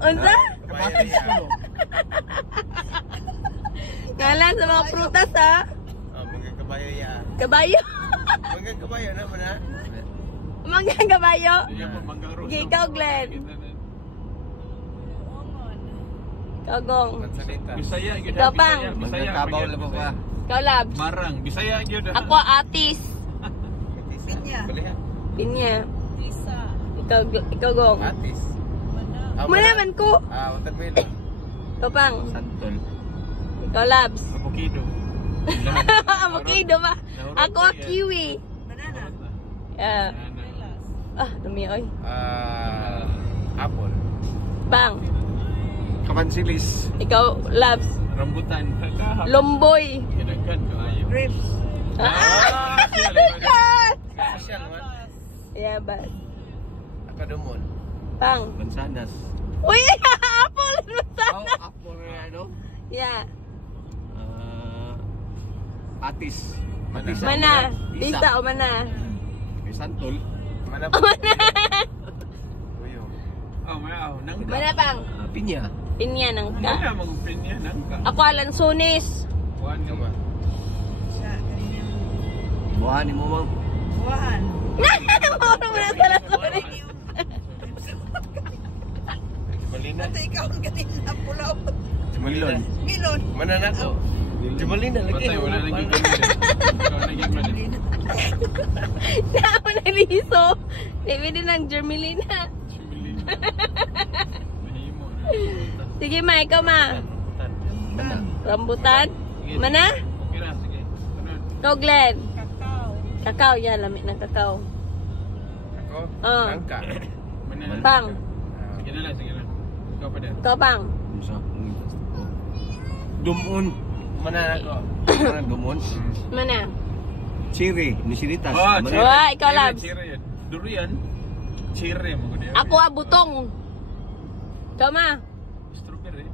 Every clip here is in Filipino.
Unsa? Kabatis ko. Ngalan sa mga prutas ha? Mga kabayo ya. Kabayo. Mga kabayo na mo na. Mga kabayo. Iya po manggaro. Ikaw, Glenn. Kagong. Pansalita. Bisaya gyud. Ikaw, Pang. Magkakabaw lang ba ba? Ikaw, Labs. Marang Bisaya gyud. Ako, Atis. Pinya. Pinya. Ikaw, Gong. Atis. Malaman ko. Watermelon. Ikaw, Pang. Santol. Ikaw, Labs. Avocado. Avocado ba? Ako, kiwi. Dumi, oy. Apple. Pang. Kamansilis. Ikaw, Labs. Rambutan. Lomboy. Kinagkan kaayo. Grapes. Social man. Yeah, bad. Akadumon. Pang. Mansanas. Uy, apple. Mansanas. Apple ano? Yeah. Atis. Mana? Isa o mana? Santol. Mana? Uyo. Nangka. Mana, Pang? Pinya. Pinya nang Mana ka. magpinya nangka. Ako, Alansones. Buwan ka ba? Siya, kanina. Buhanin mo mang. Buwahan. Mauro mo na sa Alansones. Jumalina. Ito ikaw ang kanina, pulaw. Jumalin. Milon. Mana na ko? Jumalina lagi. Patay, wala naging ganun. Ikaw naging ganun. Saan na liso? Demi din ang Germelina. Mahimo. Sige, ma. Ikaw, ma. Mana? Rambutan. Mana? Okay na, sige. Sunod. Ikaw, Glenn. Kakao. Kakao. Yan, lamig ng kakao. Ako? Oh. Angka. Mana? Pang. Sige na lang, sige na. Ikaw pa din. Ikaw, Pang. Dumon. Mana na ko? Mana dumon? Mana? Cherry. Nisiritas. Oh, Wah, ikaw, Labs. Cherry yan. Durian. Cherry mo ko diyan. Ako, butong. Ikaw, ma. Strawberry.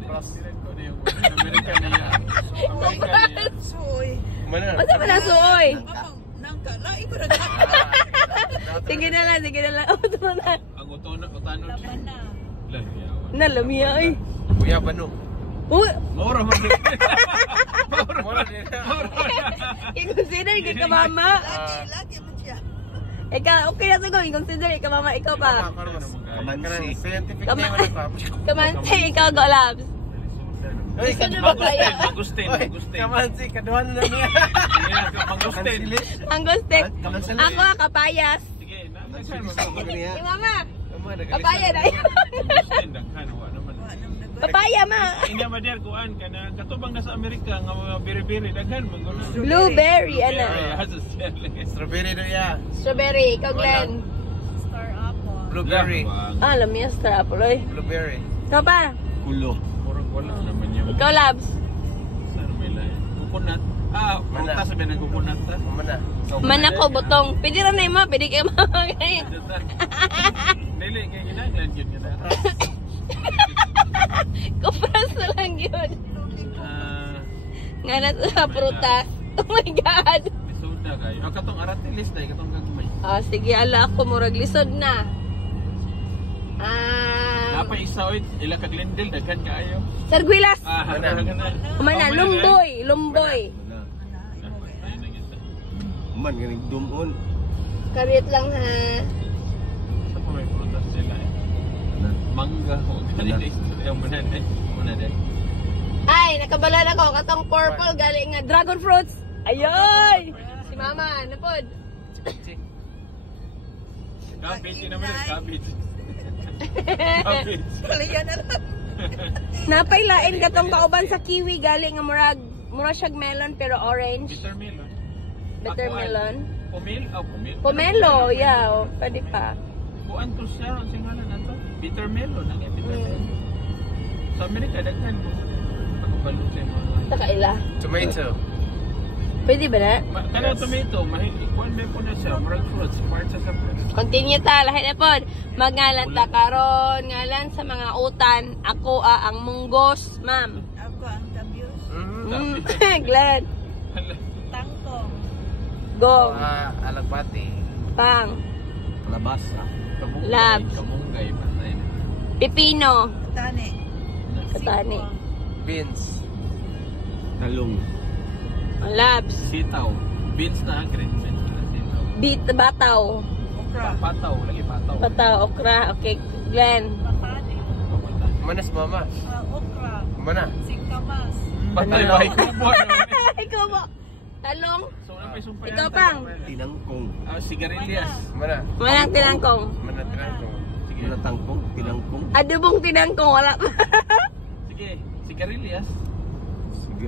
Plus. American na yan. American na yan. Soy. Mana? Masa ba na suoy? Mamang, nangka. Lain ko na Sige na lang, sige na lang. Ito na. Ang utano siya. laban na. Lalayawan. Nalamiya, ay. Kuya Bano. Uy! Maura mo. Mura din. I-consider kay ka mama. Lagi mo siya. Ikaw, okay na siguro. I-consider ka mama. Ikaw pa. Kamansi. Scientific Kama- name pa. Kamansi, ikaw, go, Labs. Ay, Gusto nyo ba kaya? Magustin. Kamansi, kaduhan na niya. Magustin. Ang gustek. Kamansi. Ako, kapayas. Sige, Si mama. Papaya Papaya na yun. Magustin. Daghan, wa naman. Papaya, ma. Inya mader kuan kana katubang nasa Amerika nga mga biri-biri daghan man guna. Blueberry, ano? Strawberry do ya. Strawberry, ikaw, Glenn. Star apple. Blueberry. Ah, alam niya, star apple, oy. Blueberry. Ikaw pa. Kulo. Murag wala naman yung Ikaw, Labs. sa may lain. Coconut. Mana? Prutas sabi ng coconut ta. Mana? Man ako, butong. Pwede rin na mo. Pwede kayo mama. Dili kay ginaglan gyud nga. Kupras na lang yun. Nga na sa prutas. Oh my God. Soda kayo. Katong aratilis dai katong gagmay. Sige, ala ako. Murag lisod na. Napay isa oy ila ka Glendale daghan kaayo. Sarguilas. Mana? Lumboy. Lumboy. Man ganing dumon. Karit lang ha. Sa pa may prutas sila eh. Mangga o kanina yung muna din. Ay, nakabala na ko. Katong purple galing nga. Dragon fruits. Ayoy! Si mama, napod. Cabbage naman yung cabbage. Cabbage. Kaliyan na lang. Napailain katong kauban sa kiwi galing nga murag siyag melon pero orange. Bitter melon. Bitter Ako, melon. Pomelo? Pomelo, yeah. Pwede pa. Kuan to siya, ang singalan na to. Bitter melon, ang bitter melon. Sa Amerika, daghan mo. Pagkabalo sa mga... Saka ila. Tomato. Pwede ba na? Kanang tomato, ikuan ba po na siya, marag fruits, part sa fruits. Continue ta, lahat na po. Magngalan ta karon, ngalan sa mga utan. Ako ang munggos, ma'am. Ako ang tabios. Glenn. Tangkong. Go. Alagbati. Pang. Kalabasa. Kamunggay, Labs. kamunggay, patay na. Pipino. Tani. Katani. Beans. Talong. Labs. Sitaw. Beans na green beans na sitaw. Bataw. Okra. Pataw. Lagi pataw. Pataw, okra. Okay, Glenn. Batani. Manas mama. Okra. Mana? Singkamas. Patay ba ikubo? Ikaw mo. Talong. So, na may sumpayan. Ikaw pang. Tinangkong. Sigarilyas. Mana? Walang tinangkong. Mana tinangkong? Sige. Mana tangkong? Tinangkong? Adobong tinangkong. Wala pa. Sige. Sigarilyas. Sige.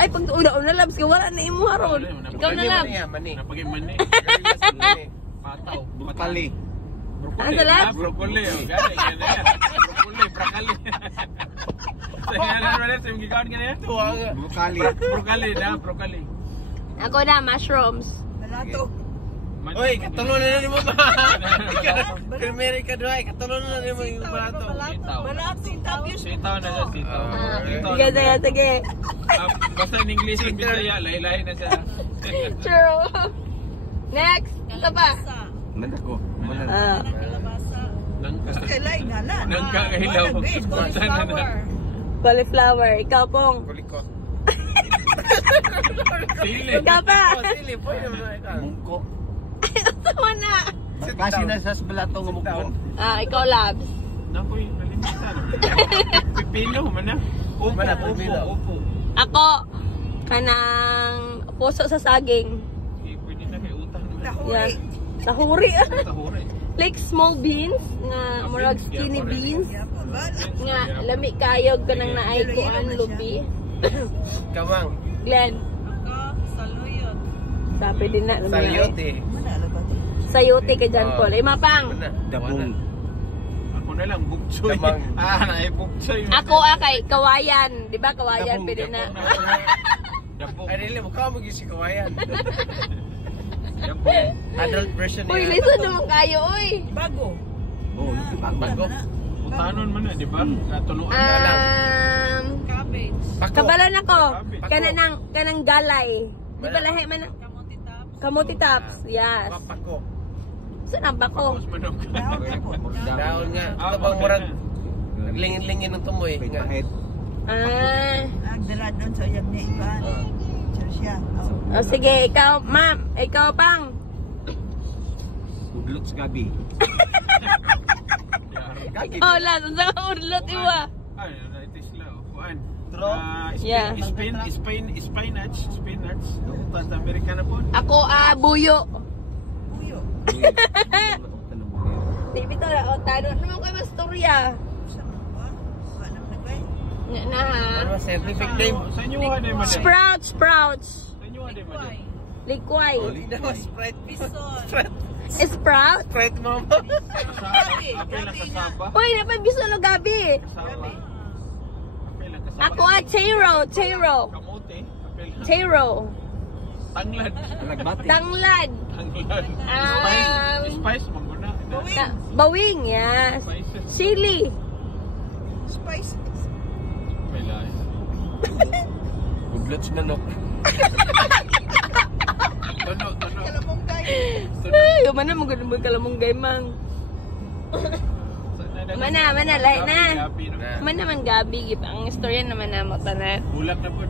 Ay, pag una-una labs ka, wala na imo haron. Ikaw na labs. Mani. Napagay mani. Mani. Pataw. Brokoli. Ano sa labs? Broccoli. Oh, gani. Broccoli. Broccoli. Sa ngalan mo na, sa yung gigawin ka na yan? Brokoli. Broccoli na. Broccoli. Ako na, mushrooms. Balato. Oy, katulong na mo ba? Primary ka doy, katulong na mo yung balato. Sitaw. Balato. Tabios. Sitaw na siya. Sitaw. Sige, sige, sige. Basta in English yung Bisaya, lahi-lahi na siya. True. Next. Ito pa. Kalabasa. Mana ko? Mana? Kalabasa. Langka. Kailan nga na. Nangka kahilaw. Cauliflower. Cauliflower. Ikaw pong. Kulikot. Sili. Ikaw pa. Sili po yung mungko. Tama na. Kasi na sa balato ng mungko. Ikaw labs. Nakoy, nalimutan. Pipino, mana? Upo, Mana, upo, pipino. upo. Ako, kanang puso sa saging. Sige, pwede na kay utang. Yan. Tahuri. Tahuri. Like small beans, nga murag skinny beans. Bala. Nga, lami kayog ka nang naay kuan lubi. Kamang. Glenn, Ako. Saluyot. sabi din na. Salyote. Mana labat? Sayote ka dyan, Paul. Ima pang. Mana? Dabong. Ako na lang, buksoy. Damang. Naay buksoy. Ako kay kawayan. Di ba kawayan? Pwede na. Dabong. Ay, dili mo ka mag-isi kawayan. Dabong. Adult version Uy, niya. listen naman kayo, uy. Bago. Oh, bago. Utanon man na, di ba? Katuluan na lang. Cabbage. Bako. Kabalan ako. Bako. Kanang galay. Di ba lahi man ang Kamuti taps. kamuti tops? Yes. Pako. Saan ang bako? Tapos manok. Daon na po. Daon nga. Ah, Ito bang okay murag na. lingin-lingin ng tumoy. Nga. Nagdala doon sa uyab ni Ivan. Siya. Oh, sige, ikaw, ma'am. Ikaw pang. Udlot sa gabi. Oh, lahat. Sa urlot iwa. Ay, it is lang. Kuan. Tro? Yeah. Spinach. Utan sa Amerika na po. Ako, buyo. Puyo. Di bito na, o, tanong naman kayo mastorya. Sa mga. Ano nagay? Nga na, ha? Ano ba scientific name? Sa inyo ano man. Sprouts. Sa inyo ano man. Likway. Lina mo, Sprite. Bison. Sprout? Sprite mama. Gabi. Apel lang Gabi na. kasaba. Uy, napabiso no gabi. Kasaba. Apel lang kasaba. Ako, taro. Kamote. Apel lang. Taro. Tanglad. Tanglad. Tanglad. Spice manguna. Bawing, yes. Spices. Chili. Spices. Apel lang. Udlot sa manok. Tono. Kalamong kayo. Ay, mana mo ganun mo kalamunggay, mang. Mana, lahi na. Man naman gabi, ang istorya naman na mo tanan. Bulak na po.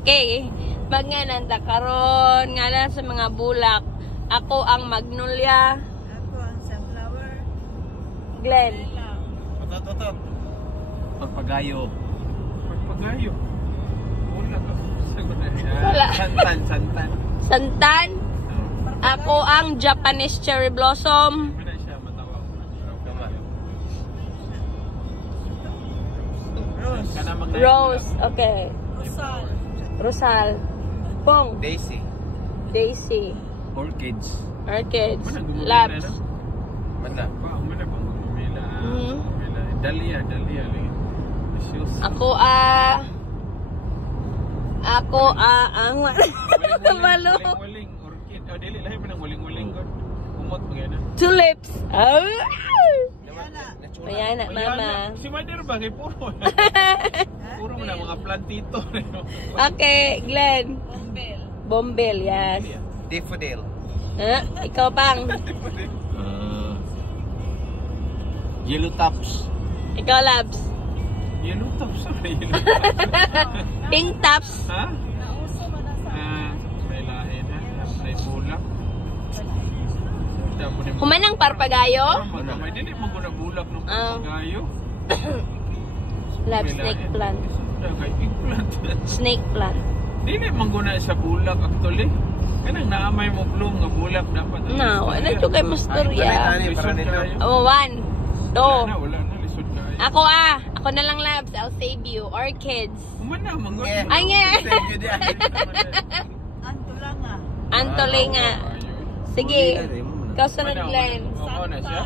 Okay. Magnananta karon nga lang sa mga bulak. Ako ang magnolia. Ako ang sunflower. Glenn. Lela. Otot. Pagpagayo. Pagpagayo. Bulak ako. Wala. Santan. Santan. Ako ang Japanese cherry blossom. Mana siya matawag. Rose. Kana Rose. Okay. Rosal. Rosal. Pong. Daisy. Daisy. Orchids. Orchids. Mana gumamila Labs. na? Mana? Mana bang gumamila? Mhm. Dahlia lagi. Issues. Ako ang kabalo. Waling orchid. Oh, dili lahi man ang waling god. Umot mo gana. Tulips. Oh. Yana. Ayan na, mama. Si Mother ba kay puro. Puro man ang mga plantito. Okay, Glenn. Bombel. Bombel, yes. Daffodil. Ikaw pang. Yellow tops. Ikaw, Labs. Yellow tops na yellow tops. Pink tops. Ha? Nauso man na sa May lain ha. May bulak. Damo ni mo. Humanang parpagayo. May dili mo ko na bulak ng Ah. pagayo. Labs, snake plant. Kay eggplant. Snake plant. Dili man ko na sa bulak actually. Kanang naamay mo bloom nga bulak dapat. No, ano ito kay Masturya? Para nito. Oh, 1, 2. Wala na lisod kayo. Ako Ako na lang, Labs. I'll save you. Orchids. Umana mangon. Yeah. Ay, nga. Anto lang ah. Antolinga. Sige. Ikaw sunod, Glenn. Oo na siya.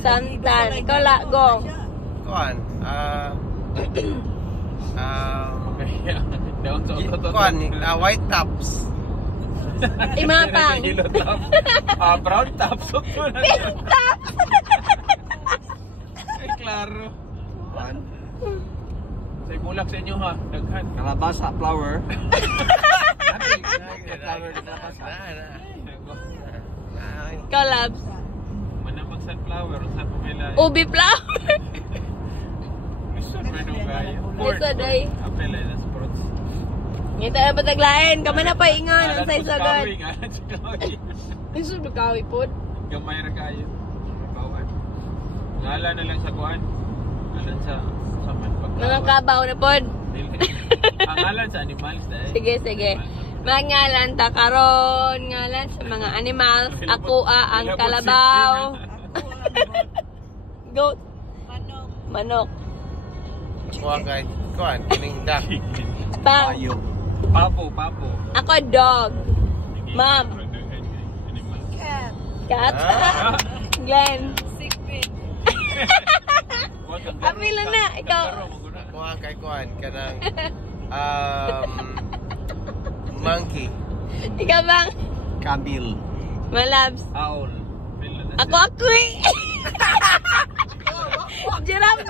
Santan. Ikaw, Gong. Kuan. Down sa otot. Kuan. White tops. Imapang. Yellow top. Brown top. Pink tops. Ay, klaro. Kuan. Say bulak sa inyo ha. Daghan. Kalabasa flower. Ikaw, Labs. Manamang sunflower. Saan po may lahat? Ubi flower. Lisod man ang gaya. Lisod, ay. Apel ay nas fruits. Ngita na pataglain. Kama na pa ingon. Ang say sagad. Alan sa kawi. Lisod na kawi po. Gamay ra kayo. Bawan. Ngala na lang sa kuan. Ngalan sa man Mga kabaw na po. Ang ngalan sa animals dahil. Sige, sige. Mangalan ta karon, ngalan sa mga animals. Ako ang kalabaw. Goat. Manok. Manok. Kuan kay. Kuan. Kining duck. Pang. Papo. Ako dog. Ma'am. Cat. Cat. Ah. Glenn. Sigbit. Apila na, ikaw. Kuan kay kuan. Kanang monkey. Ikaw bang? Kabil. Malabs. Owl. Ako eh. Giraffe.